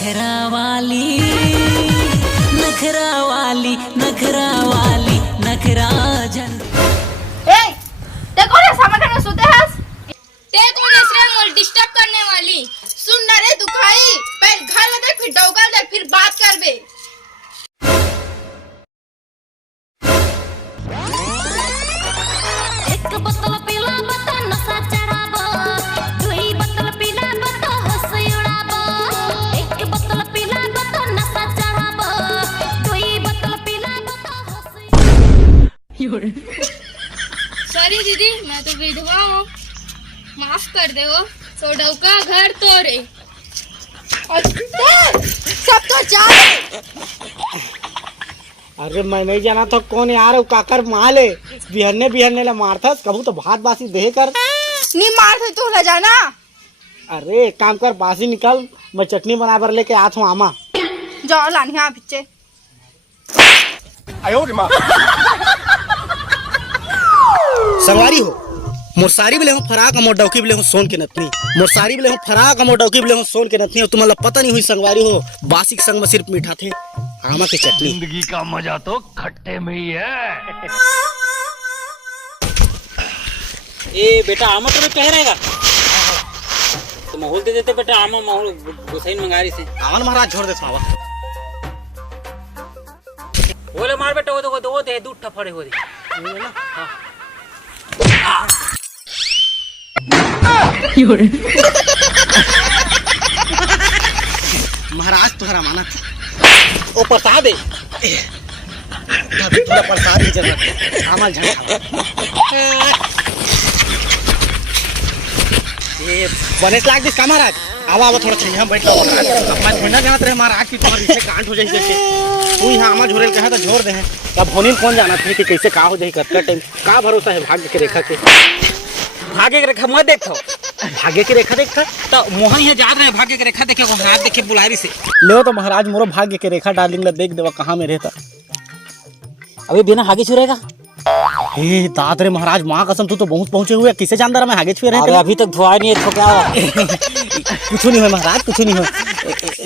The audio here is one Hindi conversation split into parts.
नखरा वाली नखरा वाली नखरा वाली नखरा जन ए ते कोण है सामने खड़े सोते हस ते कौन है श्रेय मोल डिस्टर्ब करने वाली। सुन ना रे दुखाई पहले घर में देख फिर डौका देख फिर बात करबे। एक बोतल पीला बता नशा चढ़ाबो, दुई बोतल पीला बता होश उड़ाबो। एक बोतल पीला बता नशा चढ़ाबो, दुई बोतल पीला बता होश। सॉरी दीदी, मैं तो विधवा हूँ, माफ कर दे वो। सो डौका घर तोरे। सब तो जाए। अरे मैं नहीं जाना तो कौन यार वो काकर माल है बिहरने ला मारथस कबू तो भात बासी दे कर नी मार थे तू ले जाना। अरे एक काम कर बासी निकल मैं चटनी बना बर लेके आत हूँ आमा जाओ लानी यहाँ पीछे। संगवारी हो मोर सारी भी ले हूँ फराक मोर डौकी भी ले हूँ सोन के नतनी मोर सारी भी ले हूँ फराक मोर डौकी भी ले हूँ सोन के नतनी तुम्हारा पता नहीं हुई संगवारी हो बासी के संग में सिर्फ मीठा थे आमा की चटनी। जिंदगी का मजा तो खट्टे में ही है। ए बेटा आमा तो कह रहेगा तो माहौल दे देते बेटा। आमा माहौल हुसैन मंगारी से आवन महाराज छोड़ दे सावा बोले मार बेटा वो दो दे दूध ठफड़े हो दे ना। हाँ महाराज तुम्हारा माना ओ प्रसाद है थोड़ा प्रसाद की जरूरत है आमा झंडा ये बने लाग दिस का महाराज आवा आवा थोड़ा छे हम बैठ लो अपना झंडा जानत रहे महाराज की तोहर इसे कांट हो जाई जैसे तू यहां आमा झोरेल कहे तो झोर दे अब होनी कौन जाना थे कि कैसे का हो जाई कतका टाइम का भरोसा है भाग्य के रेखा के भाग्य की रेखा मत देखो भाग्य की रेखा देखा तो मोहन यहाँ जा रहे हैं भाग्य की रेखा देखे को हाथ देखे बुलारी से ले तो महाराज मोरो भाग्य के रेखा डार्लिंग ला देख देवा कहां में रहता अभी बिना आगे छुरेगा। हे दाद रे महाराज मां कसम तू तो बहुत पहुंचे हुए किसे जानदार मैं आगे छुए अरे रहे अभी तक धुआ नहीं है तो क्या कुछ नहीं है महाराज कुछ नहीं है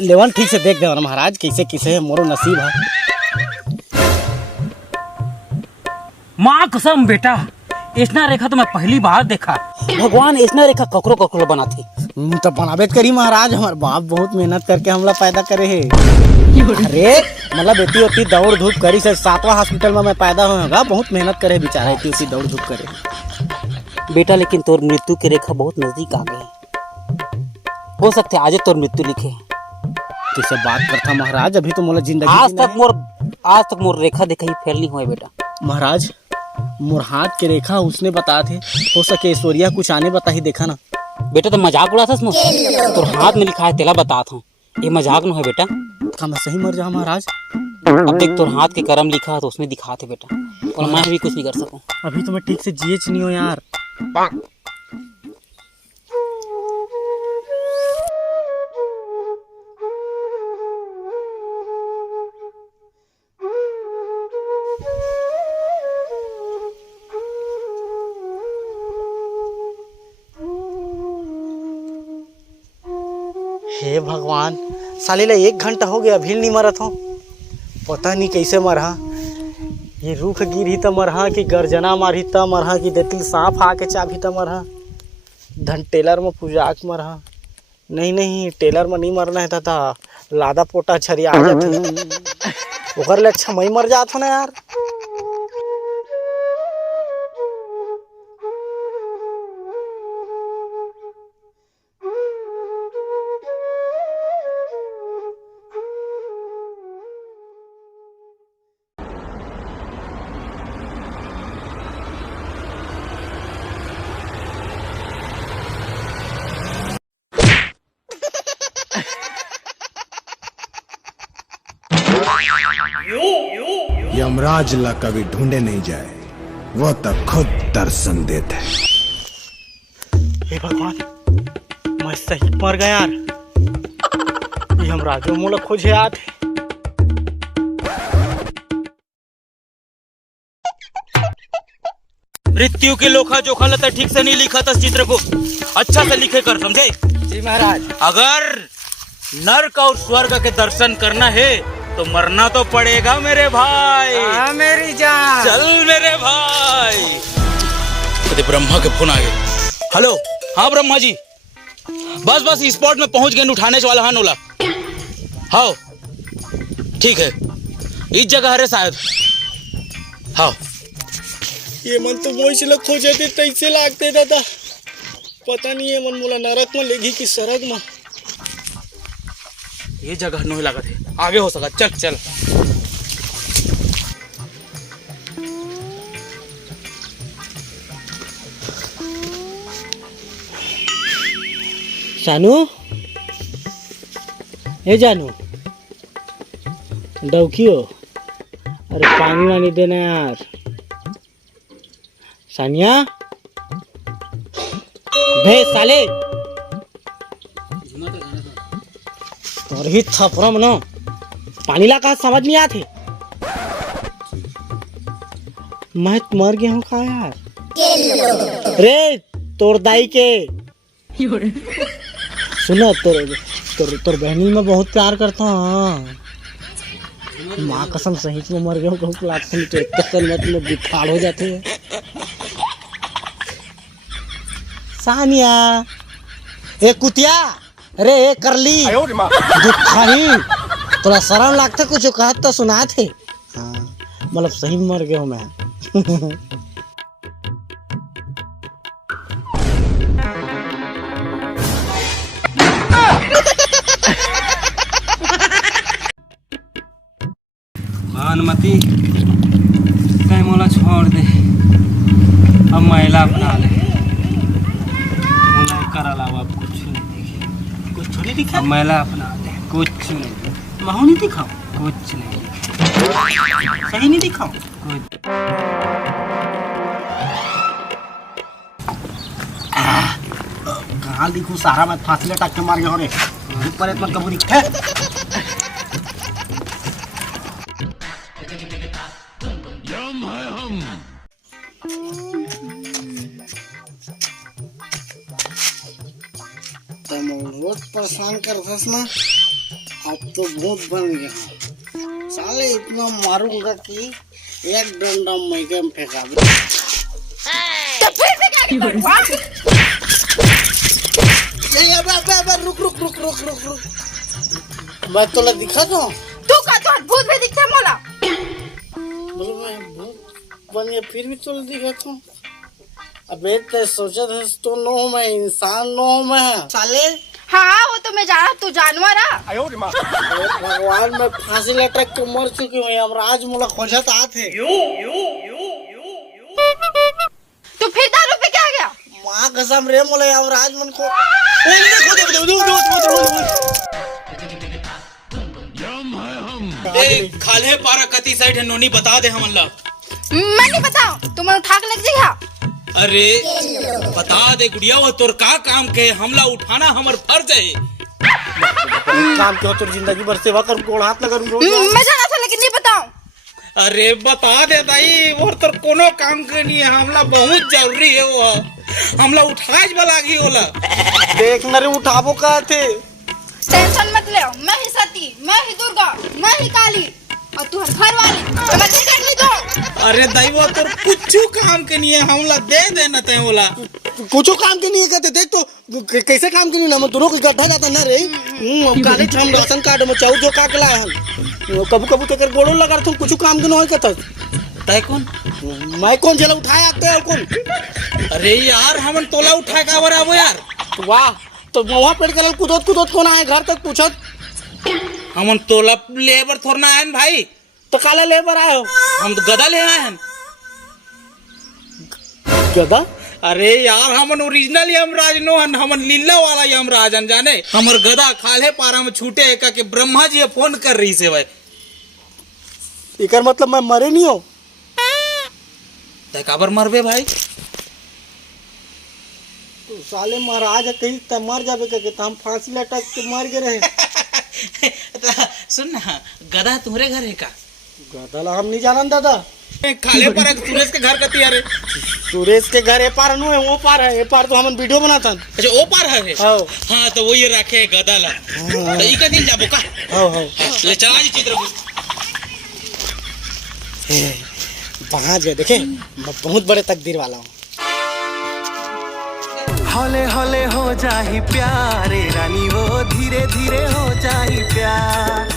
लेवन ठीक से देख देवा महाराज कैसे किसे है मोरो नसीब है। माँ कसम बेटा ऐसा रेखा तो मैं पहली बार देखा। भगवान ऐसा रेखा ककरो ककरो बनाते तो बनाबे करी महाराज हमारे बाप बहुत मेहनत करके हमला पैदा करे है। अरे मतलब इतनी होती दौड़ धूप करी से 7वां हॉस्पिटल में मैं पैदा होगा बहुत मेहनत करे बेचारा इतनी होती दौड़ धूप करे बेटा। लेकिन तोर मृत्यु की रेखा बहुत नजदीक आ गई हो सकते आज तोर मृत्यु लिखे किसे बात करता महाराज अभी तो मोला जिंदगी आज तक मोर रेखा देखा ही फेल नहीं हुआ बेटा। महाराज मोर हाथ के रेखा उसने बता थे हो सके ऐश्वर्या कुछ आने बता ही देखा ना बेटा तो मजाक उड़ा था तोर हाथ में लिखा है तेला बता था ये मजाक न है बेटा। का मैं सही मर जा महाराज अब देख तोर हाथ के कर्म लिखा है तो उसमें दिखा थे बेटा और मैं भी कुछ नहीं कर सकूं। अभी तो मैं ठीक से जीएच नहीं हूँ यार। हे भगवान साले ला 1 घंटा हो गया अभी नहीं मरत हो पता नहीं कैसे मरा ये रूख गिरी त मरहा कि गर्जना मारी त मरहा कि देतिल सांप आके चाभी त मरहा धन टेलर में पूजाक मरहा नहीं टेलर में नहीं मरना है था लादा पोटा छरिया आ जाते ओकर ले अच्छा मैं मर जात हो ना यार। यमराज ला कभी ढूंढे नहीं जाए वो तक खुद दर्शन देते है। हे भगवान मैं सही मर गया यार ये यमराज मोला खोजे आत मृत्यु के लोखा जोखा लता ठीक से नहीं लिखा था चित्र को अच्छा से लिखे कर समझे जी महाराज। अगर नर्क और स्वर्ग के दर्शन करना है तो मरना तो पड़ेगा मेरे भाई। हाँ मेरी जान। चल मेरे भाई। तो ब्रह्मा के फोन आ गए। हेलो, हाँ ब्रह्मा जी, बस स्पॉट में पहुंच गए, उठाने वाला हाँ नोला। हाँ ठीक है, इस जगह है शायद। हाँ ये मन तो मोई से खोजे थे तैसे लागते दादा, पता नहीं है मन मोला नरक में लेगी कि सरग में। ये जगह नहीं लगा थे, आगे हो सका। चल चल। शानू, ए जानू, डौकियो, अरे पानी वानी देना यार। सानिया, भे साले, और ही थपरा मनो, पानी ला कहा समझ नहीं आते। मैं मर गया हूँ का यार। रे तोर दाई के सुनो, तोर बहनी में बहुत प्यार करता हूँ। माँ कसम सही में मर गया हूँ। मत में बिखाड़ हो जाते हैं। सानिया, ए कुतिया, अरे ए करली, दुखाही, थोड़ा शर्म लगता, कुछ कहत तो सुना थे। हाँ मतलब सही में मर गया हूँ मैं। भानुमति कहीं मोला छोड़ दे, अब महिला अपना ले। मोला कर अलावा अब कुछ नहीं दिखा। अब महिला अपना ले, कुछ नहीं। महू नहीं दिखाओ, कुछ नहीं दिखा। सही नहीं दिखाओ कुछ। कहाँ दिखूं, सारा बात फांसी लटक के मार गया हो रे। ऊपर इतना कबू दिखा। बहुत परेशान करथस ना, अब तो भूत बन गया। साले इतना मारूंगा कि एक डंडा मैके में फेंका दे। तो फिर से क्या करूँगा? रुक। मैं तो दिखा था। तू का तो भूत भी दिखता मोला। बोलो मैं भूत बन गया फिर भी तो दिखा था। अबे ते सोचा था तो नो मैं इंसान नो मैं साले। हाँ वो तो मैं जाना, तू जानवर आ। भगवान, मैं फांसी लटक के मर चुकी हूँ। यमराज मुला खोजत आते। तू फिर दारू पे क्या गया? माँ कसम रे मोला यमराज मन को। खाले पारा कति साइड है नोनी, बता दे हमन ला। मैं नहीं बताऊँ, तुम उठा के लग जाएगा। अरे बता दे गुड़िया, वो तोर का काम के हमला उठाना हमर फर्ज है। काम क्यों, तेरी जिंदगी भर सेवा कर, गोड़ हाथ लगा। मैं जाना था लेकिन नहीं बताऊँ। अरे बता दे दाई, वो तोर कोनो काम के नहीं है। हमला बहुत जरूरी है, वो हमला उठाज वाला की होला। देख न रे उठाबो का थे। टेंशन मत ले, मैं ही सती, मैं ही दुर्गा, मैं ही काली, और तू घर वाली समझ नहीं दो। अरे दाई, वो तोर कुछ काम के नहीं है। हमला दे देना तय होला। कुछ काम के नहीं कहते। देख तो कैसे काम के नहीं ना, मैं दोनों को गड्ढा जाता ना रे। काले हम राशन कार्ड में चाउ जो का लाए हम कबू तो कर गोड़ो लगा तुम कुछ काम के नहीं कहता। तय कौन? मैं कौन जला उठाया आते हैं कौन? अरे यार हमन तोला उठा का बराबर यार। वाह, तो वहाँ पेड़ कर कूदत कौन आए घर तक पूछत। हमन तोला लेबर थोड़ना आए भाई। तो काले लेबर आए हो? हम तो गधा ले आए हैं। गधा? अरे यार हमन ओरिजिनल यमराज नो हन, हमन लीला वाला यमराज हन जाने। हमर गधा खाले पारा में छूटे का के ब्रह्मा जी फोन कर रही से भाई। इकर मतलब मैं मरे नहीं हो? तय काबर मरबे भाई? तो साले महाराज कहीं त मर जाबे करके तो हम फांसी लटक के मर गए रहे। सुन ना, गधा तुम्हारे घर है का? गधा ला हम नहीं जानन दादा। खाले पारा सुरेश के घर कती अरे। सुरेश के घर ए पार नु है वो पार है ए पार तो हमन वीडियो बनाता अच्छा वो पार है हां हाँ तो वही रखे गदा ला तो ई का दिल जाबो का हां ले चला जी चित्रकूट पहुंच गए देखे मैं बहुत बड़े तकदीर वाला हूँ। हौले हौले हो जाही प्यारे रानी वो धीरे धीरे हो जाही प्यार